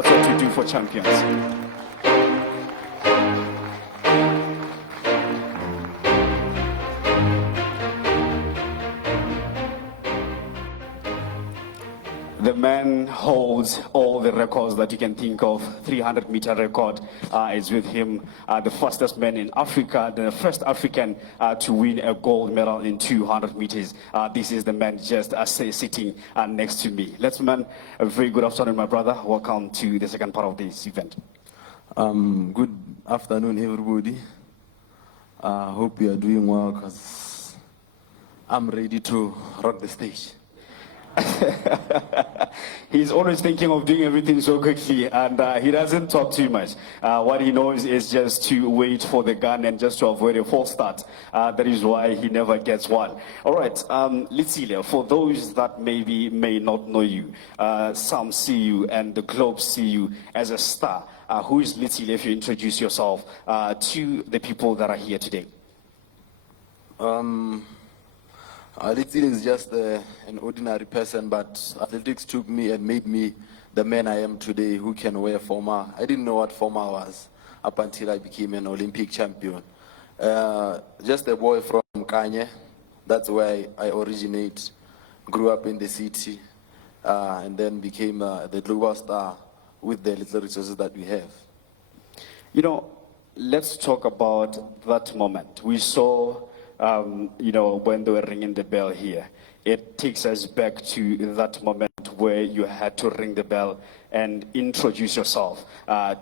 That's what we do for champions. The man holds all the records that you can think of. 300-meter record is with him. The fastest man in Africa, the first African to win a gold medal in 200 meters. This is the man just sitting next to me. Let's man, a very good afternoon, my brother. Welcome to the second part of this event. Good afternoon, everybody. Hope you are doing well, because I'm ready to rock the stage. He's always thinking of doing everything so quickly, and he doesn't talk too much. What he knows is just to wait for the gun and just to avoid a false start. That is why he never gets one. All right, Letsile, for those that maybe may not know you, some see you and the globe see you as a star. Who is Letsile, if you introduce yourself to the people that are here today? Letsile is just an ordinary person, but athletics took me and made me the man I am today, who can wear former. I didn't know what former was up until I became an Olympic champion. Just a boy from Kanye, that's where I originate, grew up in the city, and then became the global star with the little resources that we have. You know, let's talk about that moment. We saw you know, when they were ringing the bell here. It takes us back to that moment where you had to ring the bell and introduce yourself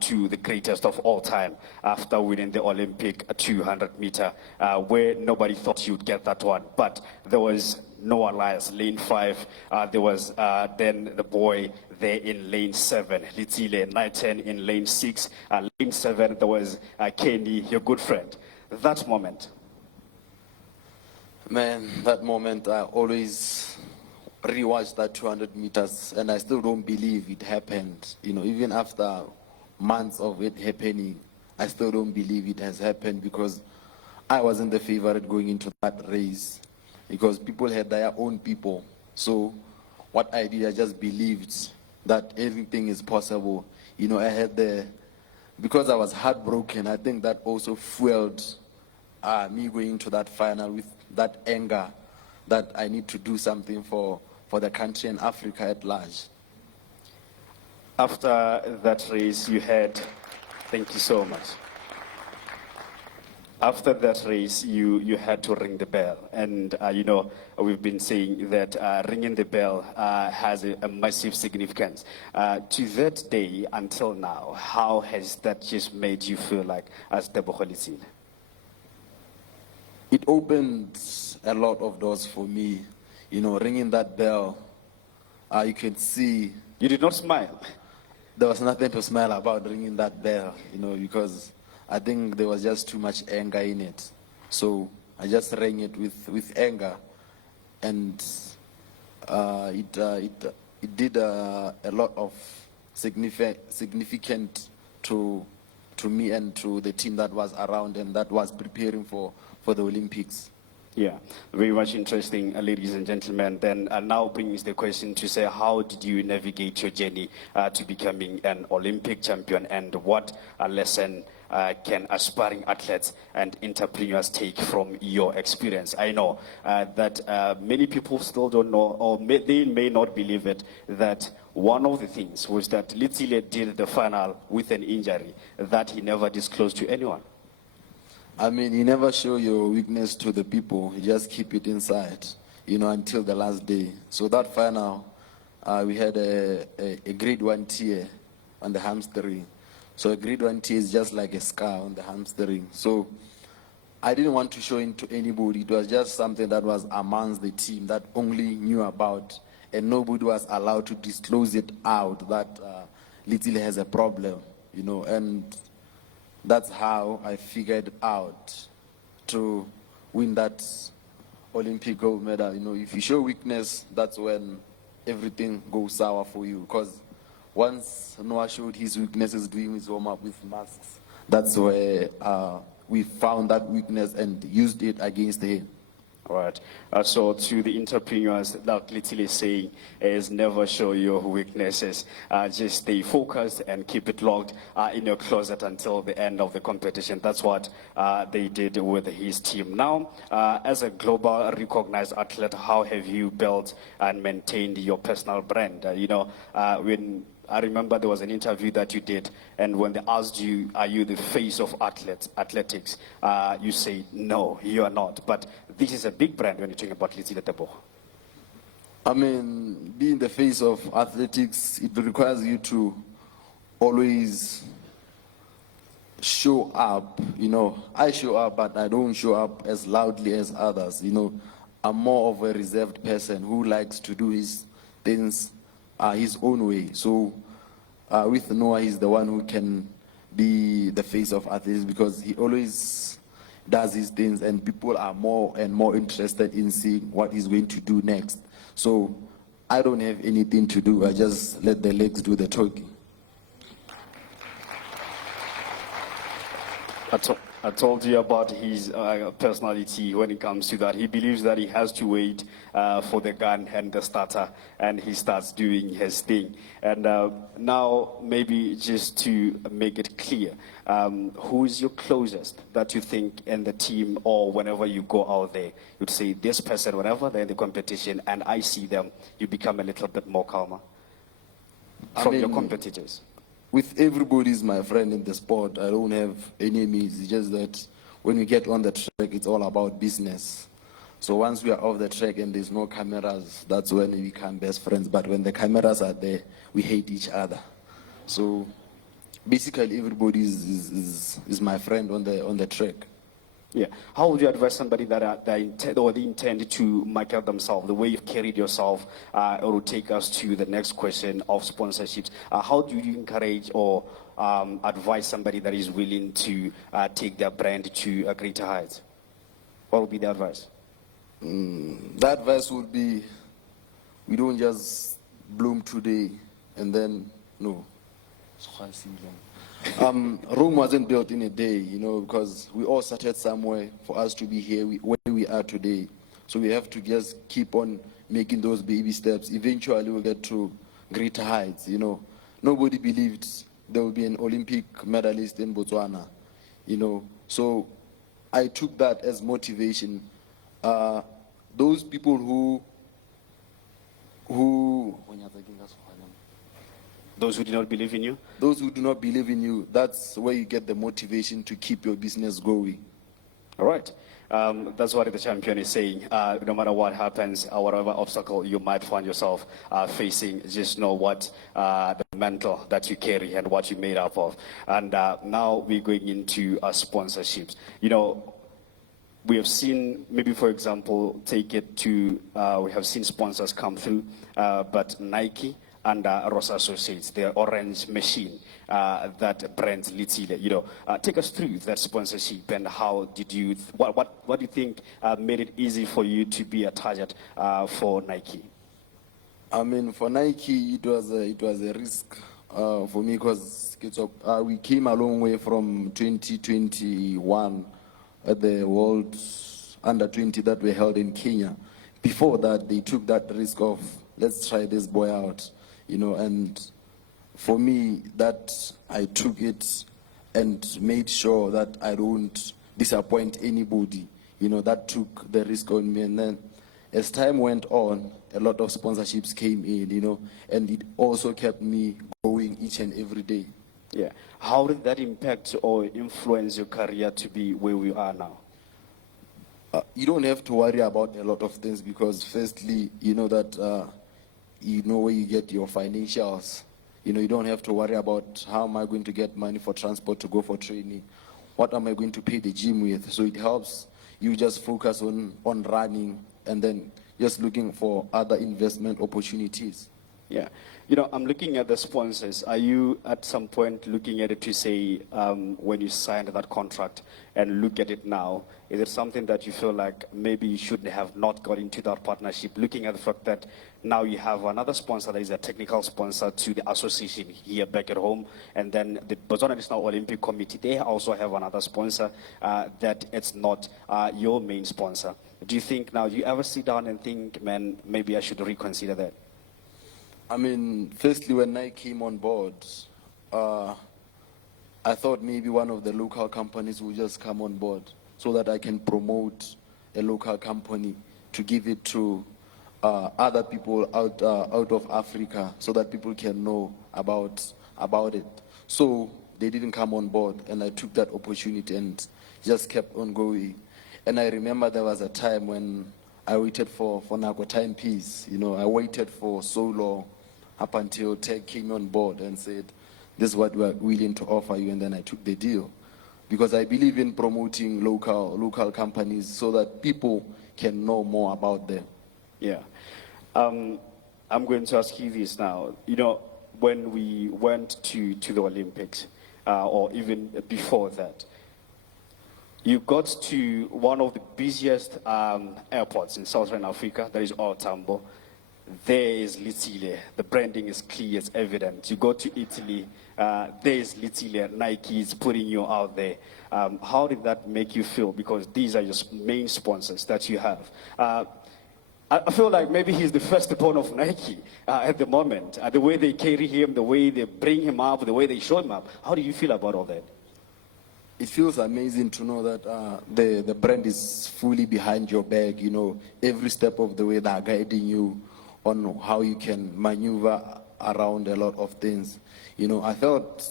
to the greatest of all time after winning the Olympic 200-meter, where nobody thought you'd get that one. But there was no alliance, lane 5. There was then the boy there in lane 7, Letsile, 9-10 in lane 6. Lane 7, there was Kenny, your good friend. That moment. Man, that moment, I always rewatch that 200 meters, and I still don't believe it happened. You know, even after months of it happening, I still don't believe it has happened, because I wasn't the favorite going into that race, because people had their own people. So what I did, I just believed that everything is possible. You know, I had because I was heartbroken, I think that also fueled me going into that final with that anger that I need to do something for the country and Africa at large. After that race you had, thank you so much. After that race, you had to ring the bell. And, you know, we've been saying that ringing the bell has a massive significance. To that day until now, how has that just made you feel like as Tebogo Letsile? It opened a lot of doors for me. You know, ringing that bell, you can see... You did not smile? There was nothing to smile about ringing that bell, you know, because I think there was just too much anger in it. So I just rang it with anger, and it did a lot of significant to me and to the team that was around and that was preparing for the Olympics. Yeah, very much interesting, ladies and gentlemen. Then now brings the question to say, how did you navigate your journey to becoming an Olympic champion, and what lesson can aspiring athletes and entrepreneurs take from your experience? I know that many people still don't know, or they may not believe it, that one of the things was that Letsile did the final with an injury that he never disclosed to anyone. I mean, you never show your weakness to the people. You just keep it inside, you know, until the last day. So that final, we had a grade 1 tear on the hamstring. So a grade 1 tear is just like a scar on the hamstring. So I didn't want to show it to anybody. It was just something that was amongst the team that only knew about, and nobody was allowed to disclose it out that Letsile has a problem, you know. And that's how I figured out to win that Olympic gold medal. You know, if you show weakness, that's when everything goes sour for you. Because once Noah showed his weaknesses doing his warm-up with masks, that's where we found that weakness and used it against him. All right. So to the entrepreneurs, like Letsile is saying, is never show your weaknesses. Just stay focused and keep it locked in your closet until the end of the competition. That's what they did with his team. Now, as a global recognized athlete, how have you built and maintained your personal brand? When I remember there was an interview that you did, and when they asked you, are you the face of athletics? You say, no, you are not. But this is a big brand when you're talking about Letsile Tebogo. I mean, being the face of athletics, it requires you to always show up. I show up, but I don't show up as loudly as others. I'm more of a reserved person who likes to do his things his own way. So with Noah, he's the one who can be the face of athletics because he always does his things, and people are more and more interested in seeing what he's going to do next. So I don't have anything to do. I just let the legs do the talking. I told you about his personality when it comes to that. He believes that he has to wait for the gun and the starter, and he starts doing his thing. And now, maybe just to make it clear, who is your closest that you think in the team, or whenever you go out there, you'd say this person, whenever they're in the competition and I see them, you become a little bit more calmer from your competitors? With everybody's my friend in the sport. I don't have enemies. It's just that when we get on the track, it's all about business. So once we are off the track and there's no cameras, that's when we become best friends. But when the cameras are there, we hate each other. So basically, everybody is my friend on the track. Yeah. How would you advise somebody that they intend to market themselves, the way you've carried yourself, or to take us to the next question of sponsorships? How do you encourage or advise somebody that is willing to take their brand to a greater height? What would be the advice? The advice would be, we don't just bloom today and then, no. Rome wasn't built in a day, because we all started somewhere for us to be here where we are today. So we have to just keep on making those baby steps. Eventually we'll get to greater heights, Nobody believed there would be an Olympic medalist in Botswana, So I took that as motivation. Those people who Those who do not believe in you? Those who do not believe in you, that's where you get the motivation to keep your business going. All right. That's what the champion is saying. No matter what happens, whatever obstacle you might find yourself facing, just know what the mental that you carry and what you're made up of. And now we're going into sponsorships. We have seen, maybe for example, take it to, we have seen sponsors come through, but Nike and Rosa Associates, their orange machine that brands Letsile. Take us through that sponsorship and how did you, what do you think made it easy for you to be a target for Nike? I mean, for Nike, it was a risk for me because we came a long way from 2021 at the World Under-20 that we held in Kenya. Before that, they took that risk of, let's try this boy out. And for me, that I took it and made sure that I don't disappoint anybody. That took the risk on me. And then as time went on, a lot of sponsorships came in, and it also kept me going each and every day. Yeah. How did that impact or influence your career to be where we are now? You don't have to worry about a lot of things because firstly, you know that you know where you get your financials. You don't have to worry about how am I going to get money for transport to go for training. What am I going to pay the gym with? So it helps you just focus on running and then just looking for other investment opportunities. Yeah. You know, I'm looking at the sponsors. Are you at some point looking at it to say, when you signed that contract and look at it now, is it something that you feel like maybe you should have not got into that partnership, looking at the fact that now you have another sponsor that is a technical sponsor to the association here back at home, and then the Botswana National Olympic Committee, they also have another sponsor that it's not your main sponsor. Do you think now, do you ever sit down and think, man, maybe I should reconsider that? I mean, firstly, when Nike came on board, I thought maybe one of the local companies would just come on board so that I can promote a local company to give it to other people out of Africa so that people can know about it. So they didn't come on board, and I took that opportunity and just kept on going. And I remember there was a time when I waited for Nako timepiece. You know, I waited for so long up until Tech came on board and said, this is what we're willing to offer you, and then I took the deal. Because I believe in promoting local companies so that people can know more about them. Yeah. I'm going to ask you this now. You know, when we went to the Olympics, or even before that, you got to one of the busiest airports in Southern Africa, that is Tambo. There is Letsile. The branding is clear, it's evident. You go to Italy, there is Letsile. Nike is putting you out there. How did that make you feel? Because these are your main sponsors that you have. I feel like maybe he's the firstborn of Nike at the moment. The way they carry him, the way they bring him up, the way they show him up. How do you feel about all that? It feels amazing to know that the brand is fully behind your back. You know, every step of the way they're guiding you on how you can maneuver around a lot of things. You know, I felt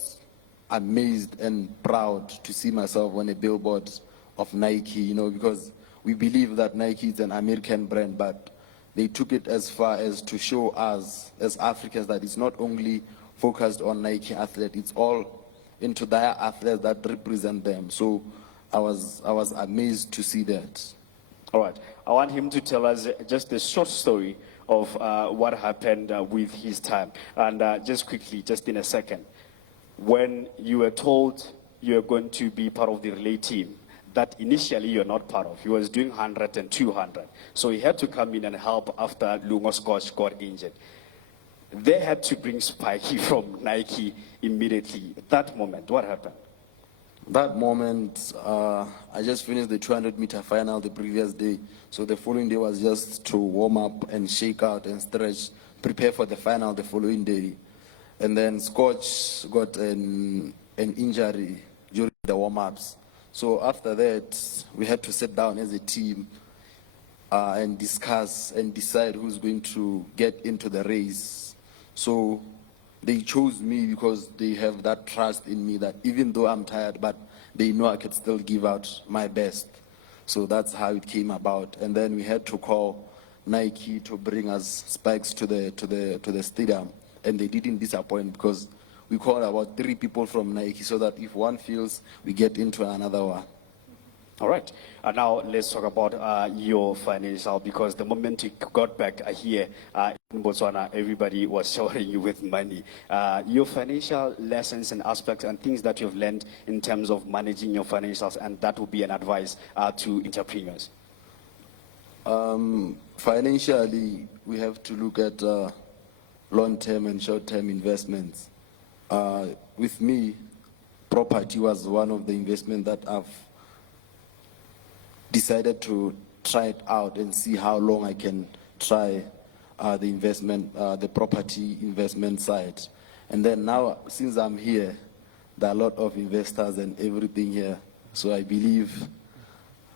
amazed and proud to see myself on a billboard of Nike, you know, because we believe that Nike is an American brand, but they took it as far as to show us as Africans that it's not only focused on Nike athletes, it's all into their athletes that represent them. So I was amazed to see that. All right. I want him to tell us just a short story of what happened with his time. And just quickly, just in a second, when you were told you were going to be part of the relay team, that initially you're not part of. He was doing 100 and 200. So he had to come in and help after Lungo's coach got injured. They had to bring Spikey from Nike immediately. That moment, what happened? That moment, I just finished the 200-meter final the previous day. So the following day was just to warm up and shake out and stretch, prepare for the final the following day. And then Scotch got an injury during the warm-ups. So after that, we had to sit down as a team and discuss and decide who's going to get into the race. So they chose me because they have that trust in me that even though I'm tired, but they know I could still give out my best. So that's how it came about. And then we had to call Nike to bring us spikes to the stadium, and they didn't disappoint because we called about 3 people from Nike so that if one fails, we get into another one. All right. Now let's talk about your financial, because the moment you got back here in Botswana, everybody was showering you with money. Your financial lessons and aspects and things that you've learned in terms of managing your financials, and that would be an advice to entrepreneurs. Financially, we have to look at long-term and short-term investments. With me, property was one of the investments that I've decided to try it out and see how long I can try the investment, the property investment side. And then now, since I'm here, there are a lot of investors and everything here. So I believe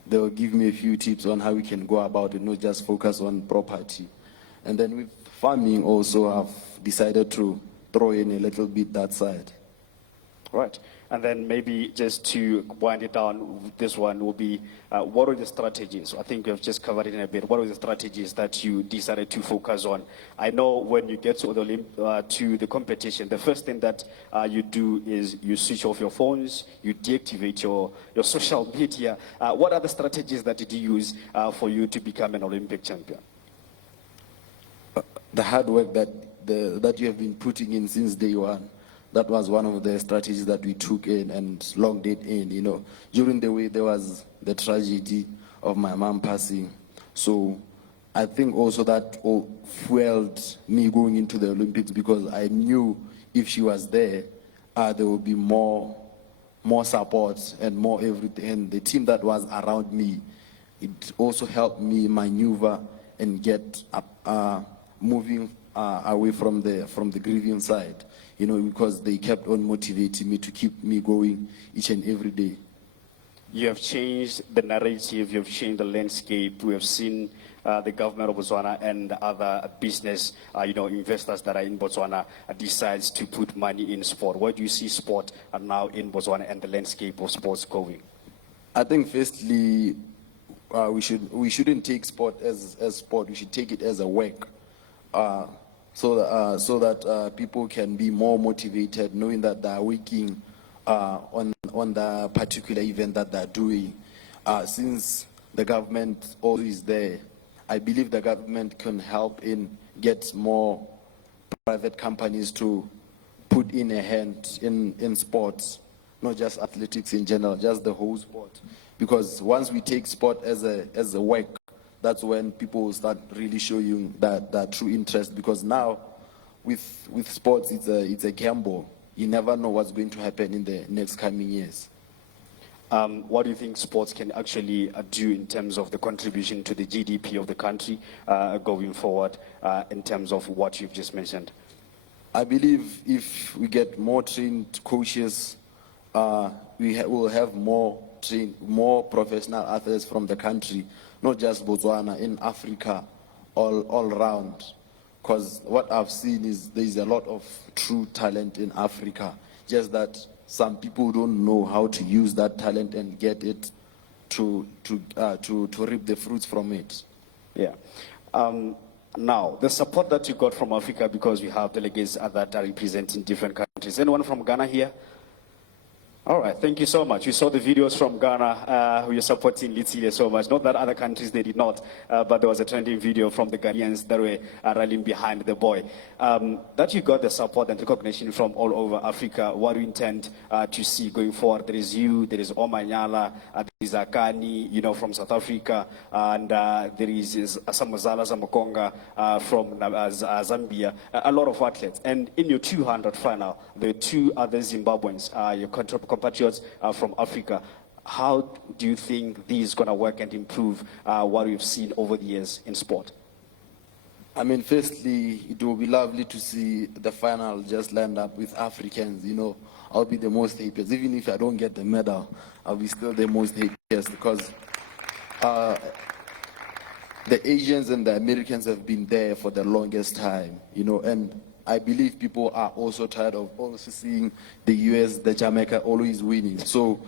they will give me a few tips on how we can go about it, not just focus on property. And then with farming also, I've decided to throw in a little bit that side. Right. And then maybe just to wind it down, this one will be, what are the strategies? I think we've just covered it in a bit. What are the strategies that you decided to focus on? I know when you get to the competition, the first thing that you do is you switch off your phones, you deactivate your social media. What are the strategies that did you use for you to become an Olympic champion? The hard work that that you have been putting in since day one. That was one of the strategies that we took in and logged it in. You know, during the way there was the tragedy of my mom passing, so I think also that fueled me going into the Olympics because I knew if she was there, there would be more support and more everything. And the team that was around me, it also helped me maneuver and get moving away from the grieving side. You know, because they kept on motivating me to keep me going each and every day. You have changed the narrative, you have changed the landscape. We have seen the government of Botswana and other business, investors that are in Botswana decides to put money in sport. Where do you see sport now in Botswana and the landscape of sports going? I think firstly, we shouldn't take sport as sport. We should take it as a work, so that people can be more motivated, knowing that they are working on the particular event that they're doing. Since the government also is there, I believe the government can help in get more private companies to put in a hand in sports, not just athletics in general, just the whole sport. Because once we take sport as a work, that's when people will start really showing that true interest. Because now, with sports, it's a gamble. You never know what's going to happen in the next coming years. What do you think sports can actually do in terms of the contribution to the GDP of the country going forward in terms of what you've just mentioned? I believe if we get more trained coaches, we will have more professional athletes from the country, not just Botswana, in Africa, all around. Because what I've seen is there's a lot of true talent in Africa, just that some people don't know how to use that talent and get it to reap the fruits from it. Yeah. Now, the support that you got from Africa, because we have delegates that are representing different countries. Anyone from Ghana here? All right, thank you so much. We saw the videos from Ghana. We are supporting Letsile so much. Not that other countries, they did not, but there was a trending video from the Ghanaians that were rallying behind the boy. That you got the support and recognition from all over Africa. What do you intend to see going forward? There is you, there is Omanyala, there is Akani, from South Africa, and there is Samazala Zamakonga from Zambia. A lot of athletes. And in your 200 final, the two other Zimbabweans, your compatriots from Africa. How do you think this is going to work and improve what we've seen over the years in sport? I mean, firstly, it will be lovely to see the final just land up with Africans. I'll be the most happiest. Even if I don't get the medal, I'll be still the most happiest because the Asians and the Americans have been there for the longest time, and I believe people are also tired of also seeing the US, the Jamaica always winning. So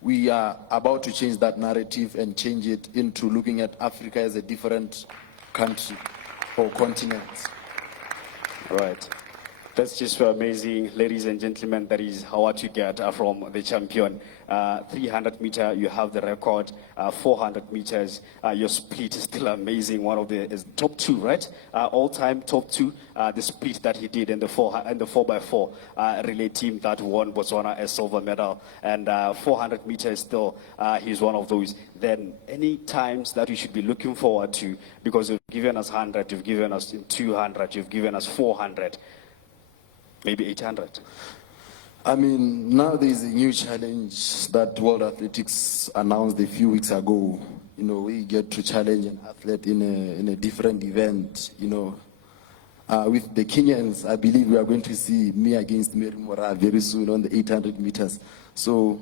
we are about to change that narrative and change it into looking at Africa as a different country or continent. Right. That's just amazing, ladies and gentlemen. That is what you get from the champion. 300 meter, you have the record. 400 meters, your split is still amazing. One of the top two, right? All-time top two. The split that he did in the 4x4 relay team that won Botswana a silver medal. And 400 meters still, he's one of those. Then any times that we should be looking forward to, because you've given us 100, you've given us 200, you've given us 400. Maybe 800. I mean, now there's a new challenge that World Athletics announced a few weeks ago. We get to challenge an athlete in a different event. With the Kenyans, I believe we are going to see me against Mary Mora very soon on the 800 meters. So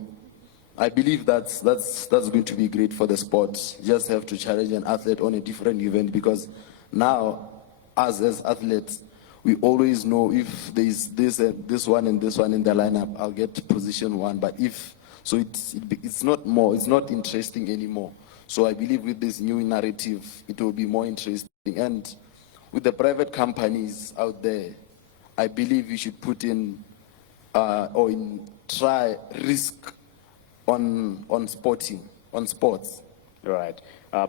I believe that's going to be great for the sport. Just have to challenge an athlete on a different event because now, us as athletes, we always know if there's this one and this one in the lineup, I'll get position one. But it's not interesting anymore. So I believe with this new narrative, it will be more interesting. And with the private companies out there, I believe we should put in try risk on sports. All right.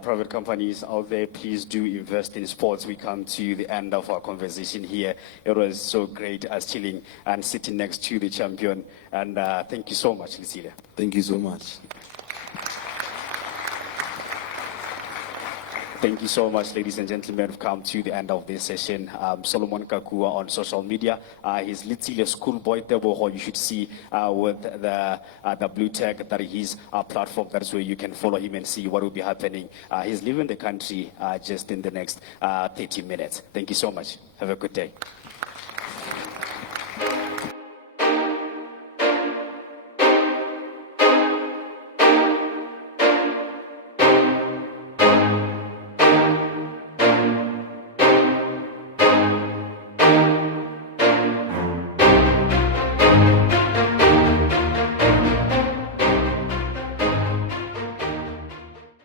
Private companies out there, please do invest in sports. We come to the end of our conversation here. It was so great us chilling and sitting next to the champion. And thank you so much, Letsile. Thank you so much. Thank you so much, ladies and gentlemen. We've come to the end of this session. Solomon Kakua on social media. He's Letsile schoolboy Tebogo. You should see with the blue tag that his platform. That's where you can follow him and see what will be happening. He's leaving the country just in the next 30 minutes. Thank you so much. Have a good day.